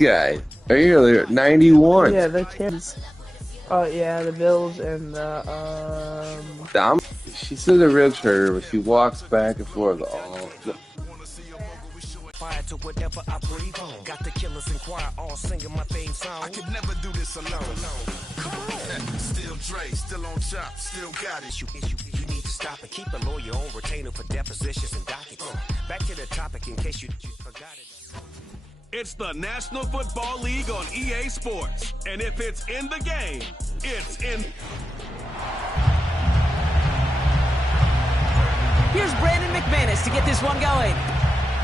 guy. Are you really 91? Yeah, the kids. Oh yeah, the Bills and the She's still a realtor, but she walks back and forth all the. To whatever I breathe. Got the killers in choir all singing my theme song. I could never do this alone. Come on. Still Dre, still on top, still got it. You need to stop and keep a lawyer on retainer for depositions and dockets. Back to the topic in case you forgot it. It's the National Football League on EA Sports. And if it's in the game, it's in. Here's Brandon McManus to get this one going.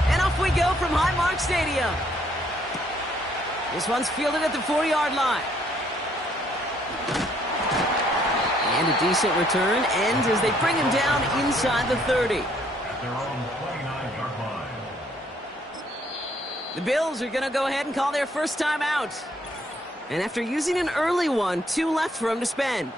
And off we go from Highmark Stadium. This one's fielded at the 4-yard line. And a decent return ends as they bring him down inside the 30. At their own 29-yard line. The Bills are going to go ahead and call their first time out. And after using an early one, 2 left for him to spend.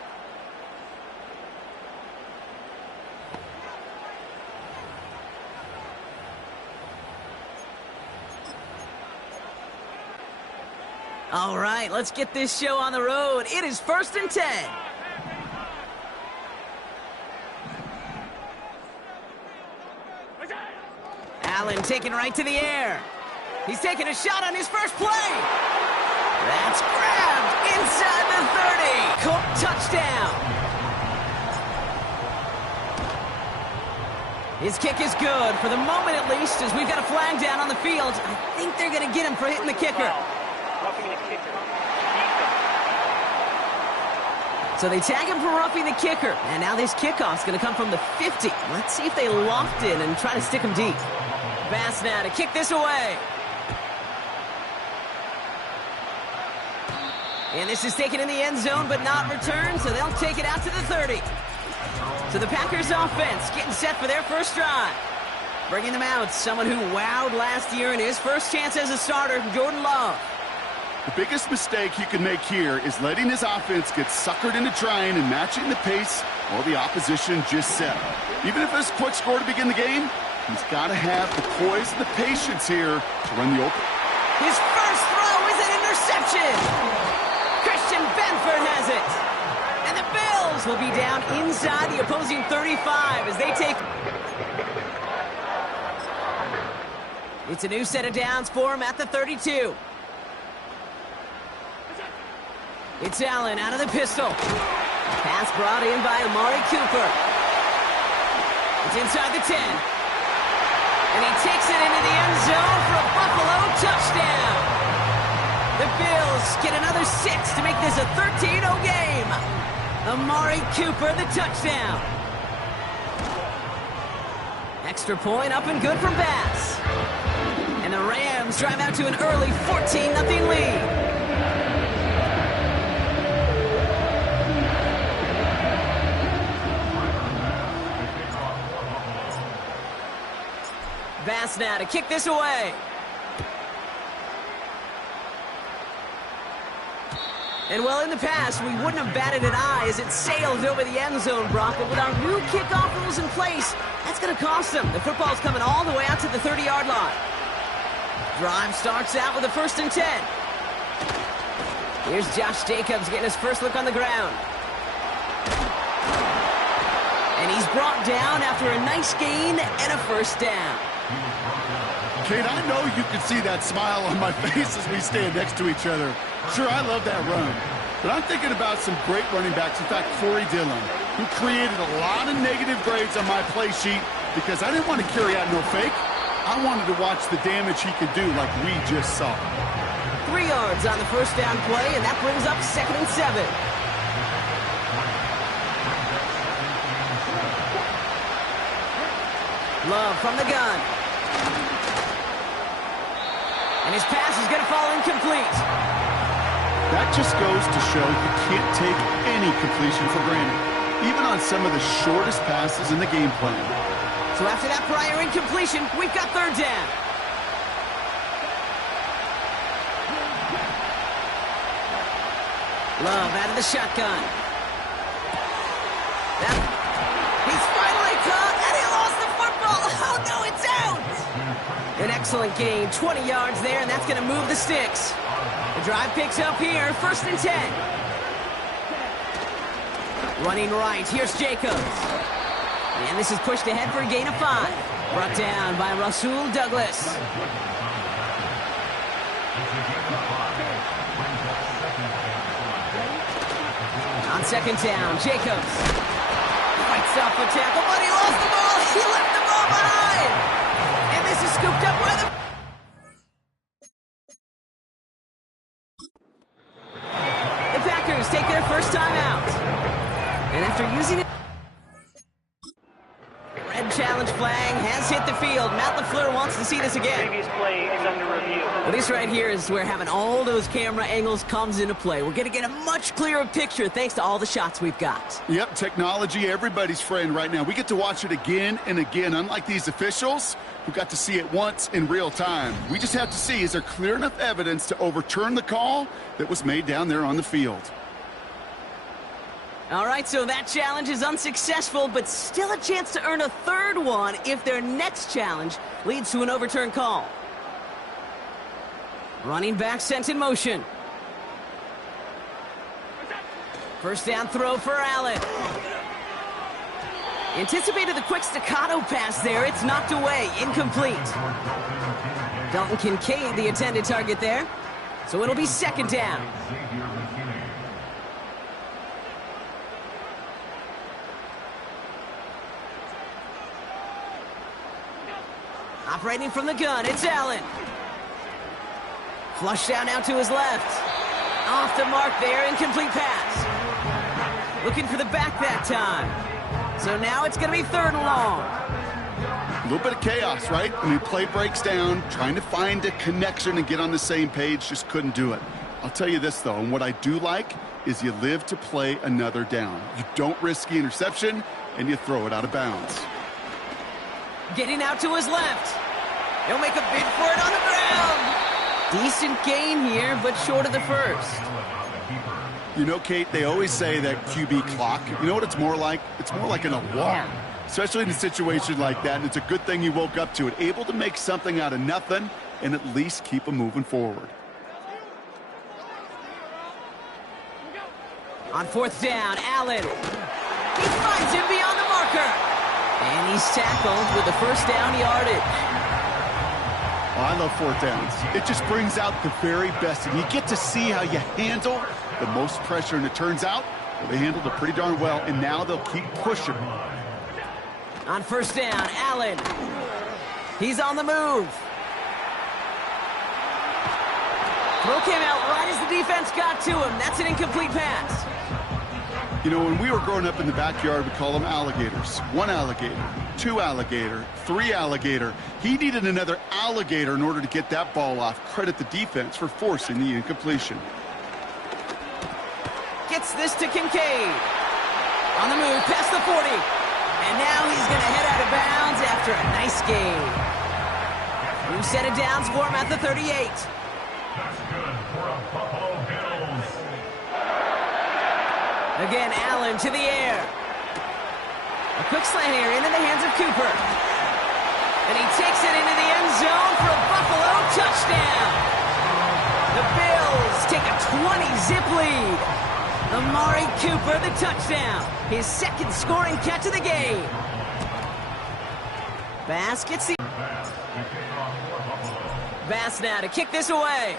All right, let's get this show on the road. It is 1st and 10. Allen taken right to the air. He's taking a shot on his first play. That's grabbed inside the 30. Cook touchdown. His kick is good, for the moment at least, as we've got a flag down on the field. I think they're going to get him for hitting the kicker. So they tag him for roughing the kicker. And now this kickoff's going to come from the 50. Let's see if they loft in and try to stick him deep. Bass now to kick this away. And this is taken in the end zone but not returned, so they'll take it out to the 30. So the Packers offense getting set for their first drive. Bringing them out, someone who wowed last year in his first chance as a starter, Jordan Love. The biggest mistake he could make here is letting his offense get suckered into trying and matching the pace while the opposition just set. Even if it's a quick score to begin the game, he's got to have the poise and the patience here to run the open. His first throw is an interception. Christian Benford has it. And the Bills will be down inside the opposing 35 as they take... It's a new set of downs for him at the 32. It's Allen out of the pistol. Pass brought in by Amari Cooper. It's inside the 10. And he takes it into the end zone for a Buffalo touchdown. The Bills get another 6 to make this a 13-0 game. Amari Cooper, the touchdown. Extra point up and good from Bass. And the Rams drive out to an early 14-0 lead. Bass now to kick this away. And well, in the past, we wouldn't have batted an eye as it sailed over the end zone, Brock. But with our new kickoff rules in place, that's going to cost them. The football's coming all the way out to the 30-yard line. Drive starts out with a 1st and 10. Here's Josh Jacobs getting his first look on the ground. And he's brought down after a nice gain and a first down. Kate, I know you can see that smile on my face as we stand next to each other. Sure, I love that run. But I'm thinking about some great running backs. In fact, Corey Dillon, who created a lot of negative grades on my play sheet because I didn't want to carry out no fake. I wanted to watch the damage he could do like we just saw. 3 yards on the first down play, and that brings up 2nd and 7. Love from the gun. And his pass is going to fall incomplete. That just goes to show you can't take any completion for granted, even on some of the shortest passes in the game plan. So after that prior incompletion, we've got 3rd down. Love out of the shotgun. He's finally caught, and he lost the football. Oh, no, it's out. An Excellent gain, 20 yards there, and that's going to move the sticks. The drive picks up here, 1st and 10. Running right, here's Jacobs. And this is pushed ahead for a gain of 5. Brought down by Rasul Douglas. On 2nd down, Jacobs fights off the tackle, but he lost the ball. He left the ball behind. And this is scooped up by the Packers take their first time out. And after using it, red challenge flag has hit the field. Matt LaFleur wants to see this again. Previous play is under review. Well, this right here is where having all those camera angles comes into play. We're going to get a much clearer picture thanks to all the shots we've got. Yep, technology, everybody's friend right now. We get to watch it again and again, unlike these officials who got to see it once in real time. We just have to see, is there clear enough evidence to overturn the call that was made down there on the field? All right, so that challenge is unsuccessful, but still a chance to earn a 3rd one if their next challenge leads to an overturned call. Running back sent in motion. 1st down throw for Allen. Anticipated the quick staccato pass there. It's knocked away, incomplete. Dalton Kincaid, the intended target there. So it'll be 2nd down. Operating from the gun, it's Allen. Flushed out now to his left. Off the mark there, incomplete pass. Looking for the back that time. So now it's going to be 3rd and long. A little bit of chaos, right? I mean, play breaks down, trying to find a connection and get on the same page, just couldn't do it. I'll tell you this, though, and what I do like is you live to play another down. You don't risk the interception, and you throw it out of bounds. Getting out to his left. He'll make a bid for it on the ground. Decent gain here, but short of the 1st. You know, Kate, they always say that QB clock, you know what it's more like? It's more like an alarm, especially in a situation like that. And it's a good thing you woke up to it, able to make something out of nothing and at least keep them moving forward. On 4th down, Allen. He finds him beyond the marker. And he's tackled with the 1st down yardage. Oh, I love 4th downs. It just brings out the very best. And you get to see how you handle the most pressure. And it turns out, well, they handled it pretty darn well. And now they'll keep pushing. On 1st down, Allen. He's on the move. Throw came out right as the defense got to him. That's an incomplete pass. You know, when we were growing up in the backyard, we call them alligators. 1 alligator, 2 alligator, 3 alligator. He needed another alligator in order to get that ball off. Credit the defense for forcing the incompletion. Gets this to Kincaid. On the move, past the 40. And now he's going to head out of bounds after a nice gain. New set of downs for him at the 38. That's good for a Buffalo Bills. Again, Allen to the air. A quick slant here into the hands of Cooper. And he takes it into the end zone for a Buffalo touchdown. The Bills take a 20-zip lead. Amari Cooper, the touchdown. His 2nd scoring catch of the game. Bass gets the... Bass now to kick this away.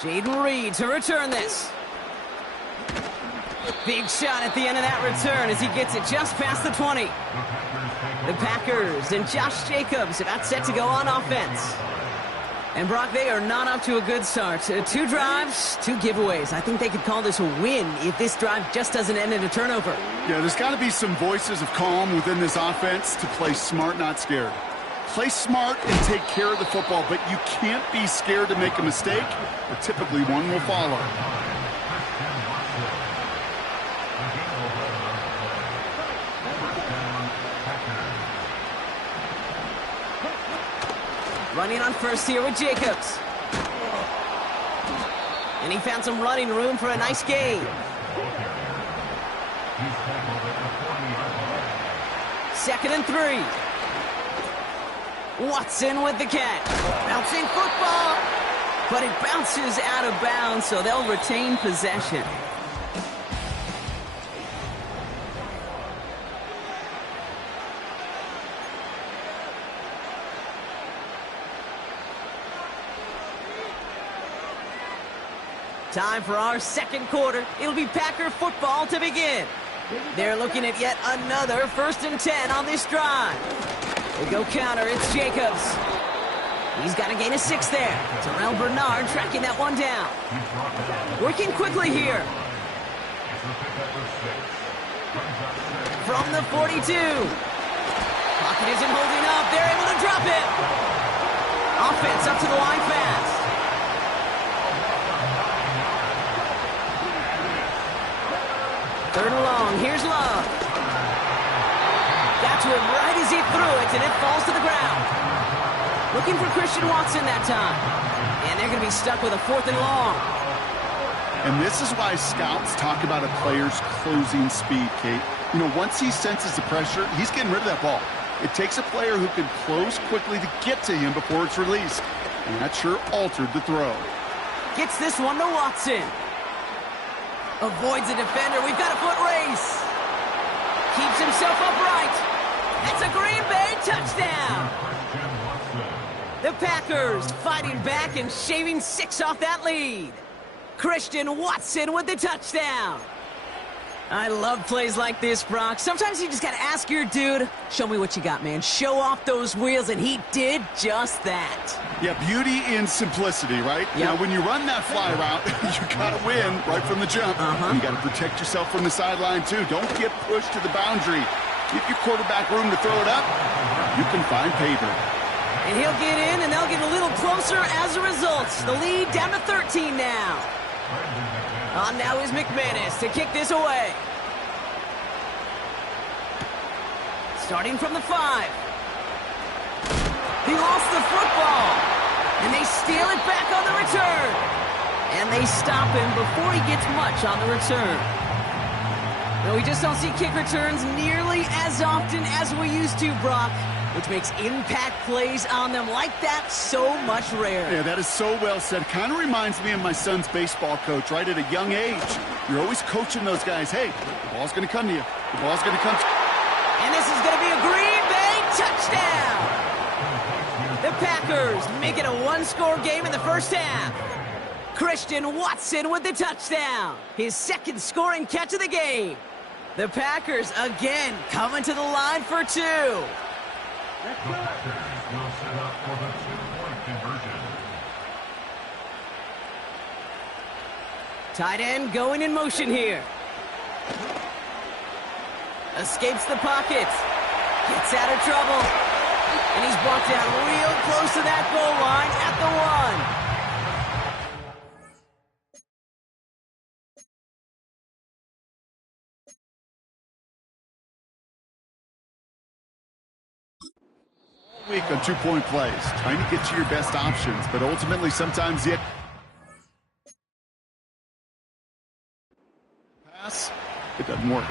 Jaden Reed to return this. Big shot at the end of that return as he gets it just past the 20. The Packers and Josh Jacobs about set to go on offense. And Brock, they are not up to a good start. 2 drives, 2 giveaways. I think they could call this a win if this drive just doesn't end in a turnover. Yeah, there's got to be some voices of calm within this offense to play smart, not scared. Play smart and take care of the football, but you can't be scared to make a mistake, or typically one will follow. Running on first here with Jacobs. And he found some running room for a nice gain. 2nd and 3. Watson with the catch. Bouncing football. But it bounces out of bounds, so they'll retain possession. Time for our second quarter. It'll be Packer football to begin. They're looking at yet another 1st and 10 on this drive. They go counter. It's Jacobs. He's got to gain a 6 there. Terrell Bernard tracking that one down. Working quickly here. From the 42. Pocket isn't holding up. They're able to drop it. Offense up to the line fast. 3rd and long. Here's Love. Got to him right as he threw it, and it falls to the ground. Looking for Christian Watson that time. And they're going to be stuck with a 4th and long. And this is why scouts talk about a player's closing speed, Kate. You know, once he senses the pressure, he's getting rid of that ball. It takes a player who can close quickly to get to him before it's released. And that sure altered the throw. Gets this one to Watson. Avoids a defender. We've got a foot race. Keeps himself upright. That's a Green Bay touchdown. The Packers fighting back and shaving 6 off that lead. Christian Watson with the touchdown. I love plays like this, Brock. Sometimes you just got to ask your dude, show me what you got, man. Show off those wheels, and he did just that. Yeah, beauty in simplicity, right? Yep. You know, when you run that fly route, you got to win right from the jump. You got to protect yourself from the sideline, too. Don't get pushed to the boundary. Give your quarterback room to throw it up. You can find pavement. And he'll get in, and they'll get a little closer as a result. The lead down to 13 now. On now is McManus to kick this away. Starting from the 5. He lost the football. And they steal it back on the return. And they stop him before he gets much on the return. No, we just don't see kick returns nearly as often as we used to, Brock, which makes impact plays on them like that so much rarer. Yeah, that is so well said. Kind of reminds me of my son's baseball coach, right? At a young age, you're always coaching those guys. Hey, the ball's going to come to you. The ball's going to come to you. And this is going to be a Green Bay touchdown. The Packers make it a 1-score game in the first half. Christian Watson with the touchdown. His 2nd scoring catch of the game. The Packers again coming to the line for 2. The Packers will set up for the 2-point conversion. Tight end going in motion here. Escapes the pocket. Gets out of trouble. And he's brought down real close to that goal line at the 1. Week on 2-point plays, trying to get to your best options, but ultimately sometimes the pass, it doesn't work.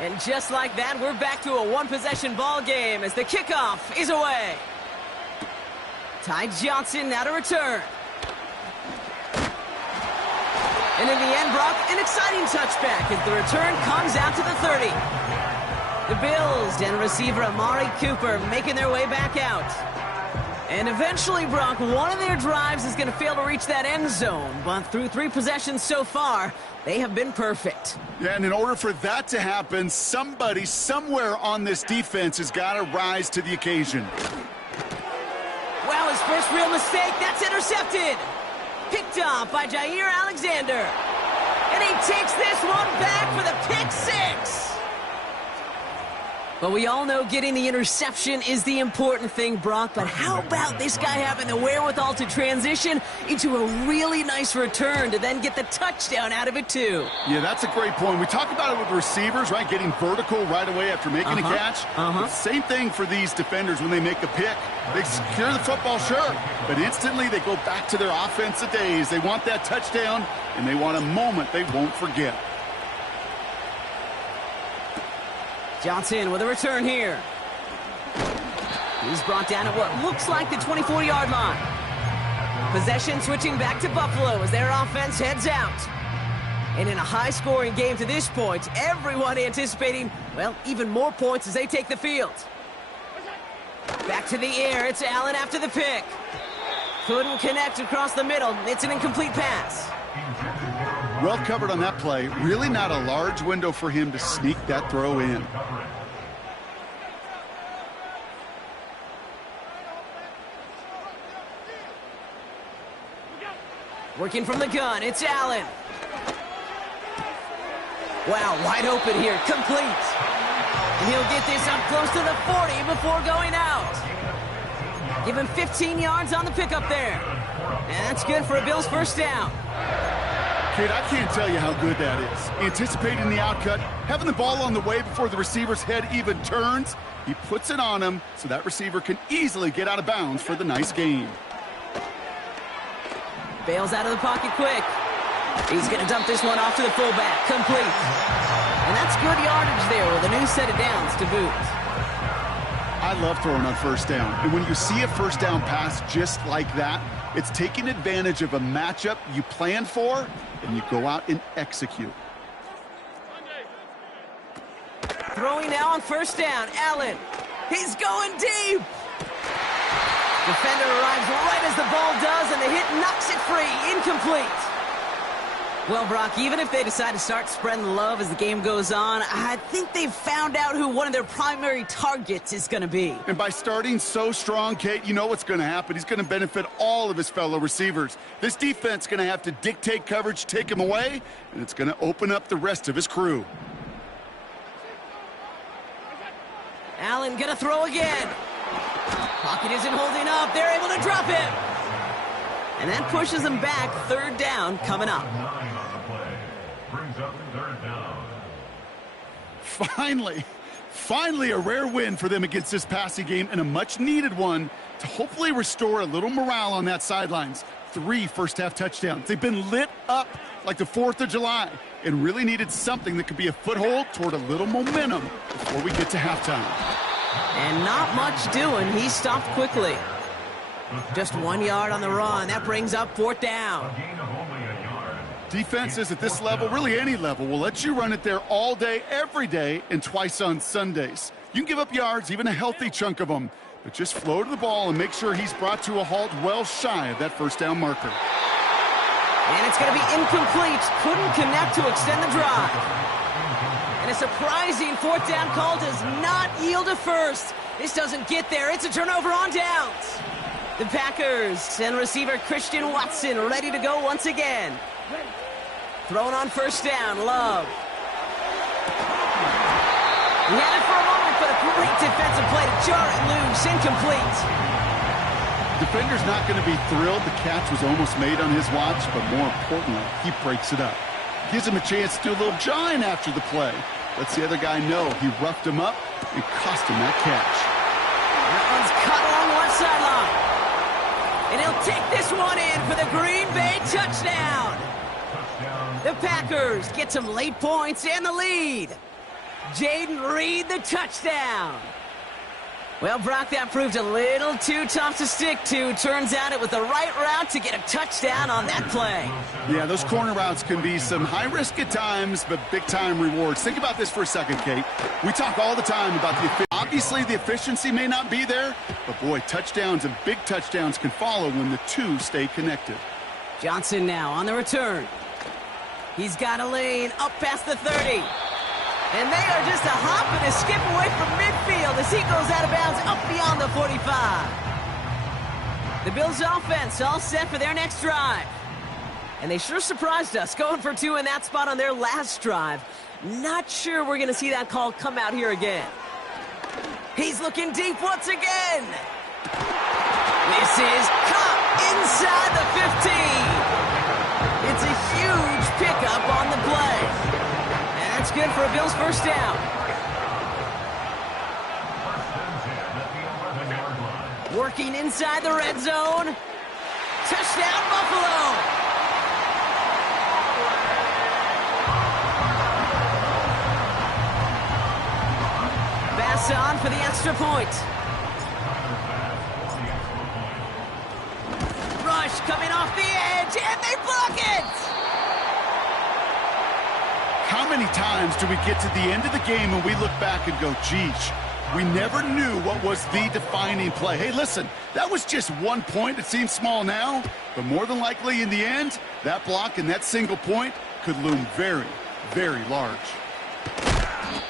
And just like that, we're back to a one-possession ball game as the kickoff is away. Ty Johnson now to return. And in the end, Brock, an exciting touchback as the return comes out to the 30. The Bills and receiver Amari Cooper making their way back out. And eventually, Brock, one of their drives is going to fail to reach that end zone. But through 3 possessions so far, they have been perfect. Yeah, and in order for that to happen, somebody somewhere on this defense has got to rise to the occasion. Wow, his first real mistake. That's intercepted. Picked off by Jair Alexander. And he takes this one back for the pick 6. But we all know getting the interception is the important thing, Brock. But how about this guy having the wherewithal to transition into a really nice return to then get the touchdown out of it, too? Yeah, that's a great point. We talk about it with receivers, right? Getting vertical right away after making a catch. Same thing for these defenders when they make a pick. They secure the football, sure, but instantly they go back to their offensive days. They want that touchdown, and they want a moment they won't forget. Johnson with a return here. He's brought down at what looks like the 24-yard line. Possession switching back to Buffalo as their offense heads out. And in a high-scoring game to this point, everyone anticipating, well, even more points as they take the field. Back to the air. It's Allen after the pick. Couldn't connect across the middle. It's an incomplete pass. Well covered on that play. Really not a large window for him to sneak that throw in. Working from the gun, it's Allen. Wow, wide open here, complete. And he'll get this up close to the 40 before going out. Give him 15 yards on the pickup there. And that's good for a Bills first down. Kid, I can't tell you how good that is. Anticipating the outcut, having the ball on the way before the receiver's head even turns. He puts it on him so that receiver can easily get out of bounds for the nice gain. Bails out of the pocket quick. He's going to dump this one off to the fullback. Complete. And that's good yardage there with a new set of downs to boot. I love throwing on first down. And when you see a first down pass just like that, it's taking advantage of a matchup you planned for, and you go out and execute. Throwing now on first down. Allen. He's going deep. Defender arrives right as the ball does, and the hit knocks it free. Incomplete. Well, Brock, even if they decide to start spreading the love as the game goes on, I think they've found out who one of their primary targets is going to be. And by starting so strong, Kate, you know what's going to happen. He's going to benefit all of his fellow receivers. This defense is going to have to dictate coverage, take him away, and it's going to open up the rest of his crew. Allen going to throw again. Pocket isn't holding up. They're able to drop him. And that pushes them back. Third down coming up. Finally a rare win for them against this passing game, and a much-needed one to hopefully restore a little morale on that sidelines. 3 first-half touchdowns. They've been lit up like the 4th of July and really needed something that could be a foothold toward a little momentum before we get to halftime. And not much doing. He stopped quickly. Just 1 yard on the run. That brings up 4th down. Defenses at this level, really any level, will let you run it there all day, every day, and twice on Sundays. You can give up yards, even a healthy chunk of them, but just flow to the ball and make sure he's brought to a halt well shy of that first down marker. And it's going to be incomplete. Couldn't connect to extend the drive. And a surprising 4th down call does not yield a first. This doesn't get there. It's a turnover on downs. The Packers and receiver Christian Watson ready to go once again. Thrown on first down, Love. He had it for a moment, but a great defensive play to jar it loose. Incomplete. Defender's not going to be thrilled the catch was almost made on his watch, but more importantly, he breaks it up. Gives him a chance to do a little jawing after the play. Lets the other guy know he roughed him up and cost him that catch. That one's cut along the left sideline. And he'll take this one in for the Green Bay touchdown. The Packers get some late points and the lead. Jaden Reed, the touchdown. Well, Brock, that proved a little too tough to stick to. Turns out it was the right route to get a touchdown on that play. Yeah, those corner routes can be some high risk at times, but big-time rewards. Think about this for a second, Kate. We talk all the time about obviously the efficiency may not be there, but boy, touchdowns and big touchdowns can follow when the two stay connected. Johnson now on the return. He's got a lane up past the 30. And they are just a hop and a skip away from midfield as he goes out of bounds up beyond the 45. The Bills offense all set for their next drive. And they sure surprised us, going for 2 in that spot on their last drive. Not sure we're going to see that call come out here again. He's looking deep once again. This is caught inside the 15. It's a huge pickup on the play. That's good for a Bills first down. Working inside the red zone. Touchdown, Buffalo. Pass on for the extra point. Rush coming off the edge, and they block it. How many times do we get to the end of the game and we look back and go, geez, we never knew what was the defining play. Hey, listen, that was just 1 point. It seems small now, but more than likely in the end, that block and that single point could loom very, very large.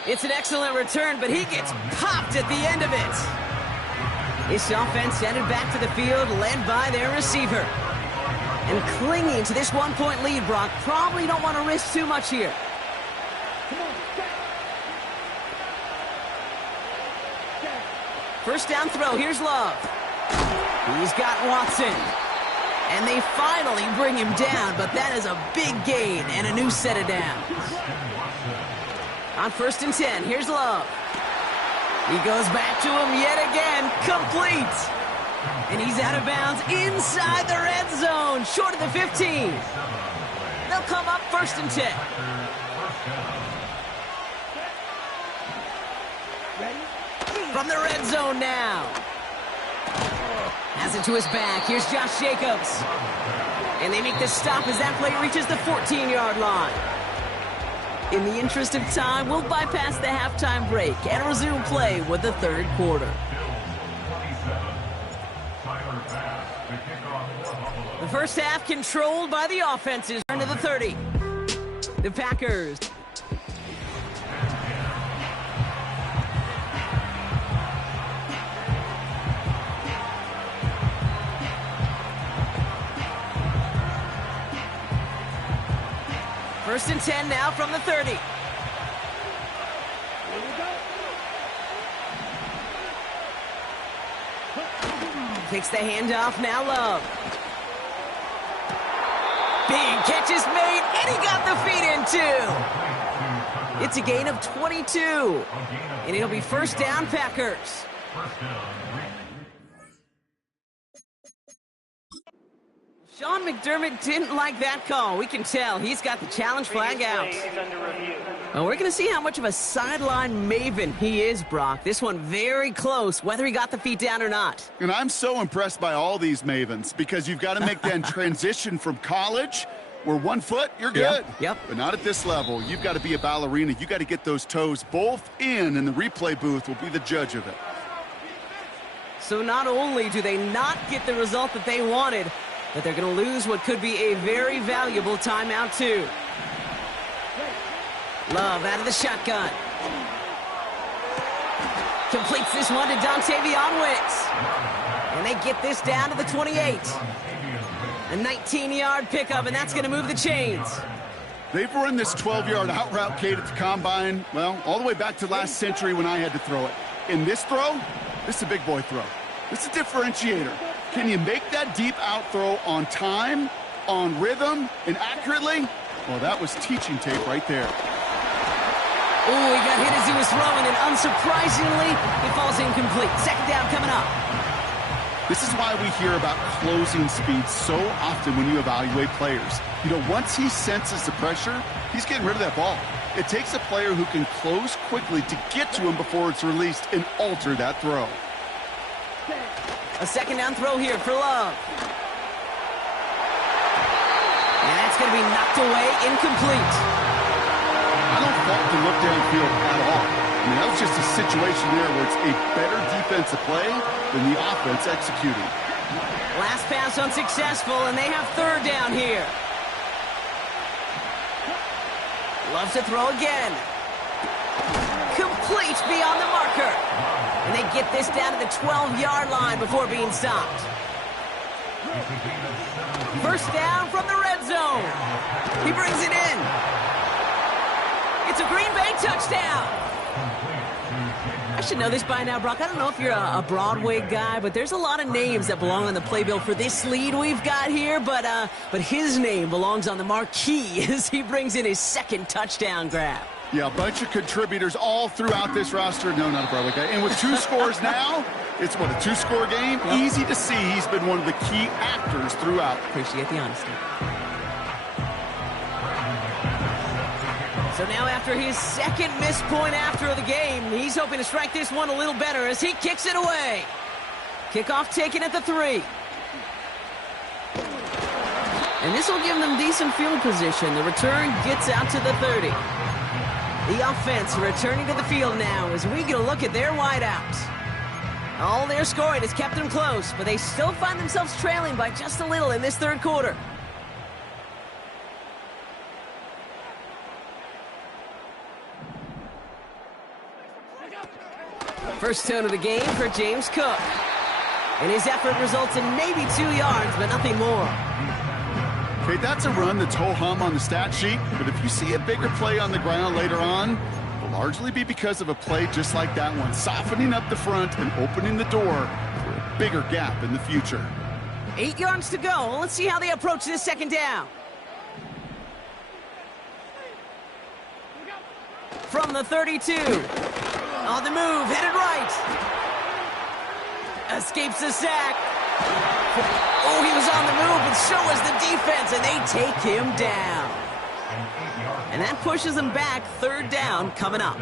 It's an excellent return, but he gets popped at the end of it. This offense headed back to the field, led by their receiver. And clinging to this 1 point lead, Brock, probably don't want to risk too much here. First down throw, here's Love. He's got Watson. And they finally bring him down, but that is a big gain and a new set of downs. On 1st and 10, here's Love. He goes back to him yet again, complete. And he's out of bounds inside the red zone, short of the 15. They'll come up 1st and 10. From the red zone now. Has it to his back. Here's Josh Jacobs. And they make the stop as that play reaches the 14-yard line. In the interest of time, we'll bypass the halftime break and resume play with the 3rd quarter. The first half controlled by the offenses. Turn to the 30. The Packers. First and 10 now from the 30. Takes the handoff, now Love. Big catch is made, and he got the feet in too. It's a gain of 22, and it'll be 1st down Packers. Sean McDermott didn't like that call. We can tell. He's got the challenge flag out. Well, we're going to see how much of a sideline maven he is, Brock. This one very close, whether he got the feet down or not. And I'm so impressed by all these mavens because you've got to make that transition from college where 1 foot, you're good. Yep. But not at this level. You've got to be a ballerina. You've got to get those toes both in, and the replay booth will be the judge of it. So not only do they not get the result that they wanted, but they're going to lose what could be a very valuable timeout, too. Love out of the shotgun. Completes this one to Dontavion Wicks. And they get this down to the 28. A 19-yard pickup, and that's going to move the chains. They've run this 12-yard out route, Kate, at the combine, well, all the way back to last century when I had to throw it. In this throw, this is a big boy throw. This is a differentiator. Can you make that deep out throw on time, on rhythm, and accurately? Well, that was teaching tape right there. Oh, he got hit as he was throwing, and unsurprisingly, it falls incomplete. 2nd down coming up. This is why we hear about closing speed so often when you evaluate players. You know, once he senses the pressure, he's getting rid of that ball. It takes a player who can close quickly to get to him before it's released and alter that throw. A second down throw here for Love. And that's going to be knocked away, incomplete. I don't fault the look downfield at all. I mean, that was just a situation there where it's a better defensive play than the offense executing. Last pass unsuccessful, and they have third down here. Loves to throw again. Complete beyond the marker. And they get this down to the 12-yard line before being stopped. First down from the red zone. He brings it in. It's a Green Bay touchdown. I should know this by now, Brock. I don't know if you're a Broadway guy, but there's a lot of names that belong on the playbill for this lead we've got here, but his name belongs on the marquee as he brings in his second touchdown grab. Yeah, a bunch of contributors all throughout this roster. No, not a Broadway guy. And with 2 scores now, it's what, a 2-score game? Yep. Easy to see he's been one of the key actors throughout. Appreciate the honesty. So now after his second missed point after the game, he's hoping to strike this one a little better as he kicks it away. Kickoff taken at the 3. And this will give them decent field position. The return gets out to the 30. The offense returning to the field now as we get a look at their wideouts. All their scoring has kept them close, but they still find themselves trailing by just a little in this third quarter. First tone of the game for James Cook. And his effort results in maybe 2 yards, but nothing more. Okay, that's a run that's ho-hum on the stat sheet, but if you see a bigger play on the ground later on, it will largely be because of a play just like that one, softening up the front and opening the door for a bigger gap in the future. 8 yards to go. Let's see how they approach this second down. From the 32. On the move, headed right. Escapes the sack. Oh, he was on the move, but so was the defense, and they take him down. And that pushes them back. Third down coming up.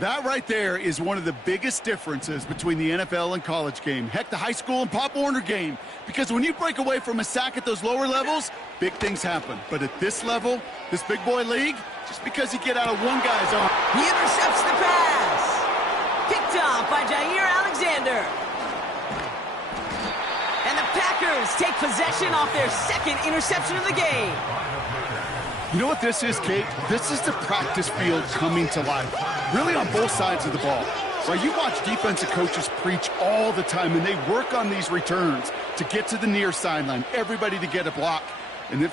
That right there is one of the biggest differences between the NFL and college game. Heck, the high school and Pop Warner game. Because when you break away from a sack at those lower levels, big things happen. But at this level, this big boy league, just because you get out of one guy's arm. He intercepts the pass. Picked off by Jair Alexander. And the Packers take possession off their second interception of the game. You know what this is, Kate? This is the practice field coming to life. Really on both sides of the ball. Right, you watch defensive coaches preach all the time, and they work on these returns to get to the near sideline, everybody to get a block.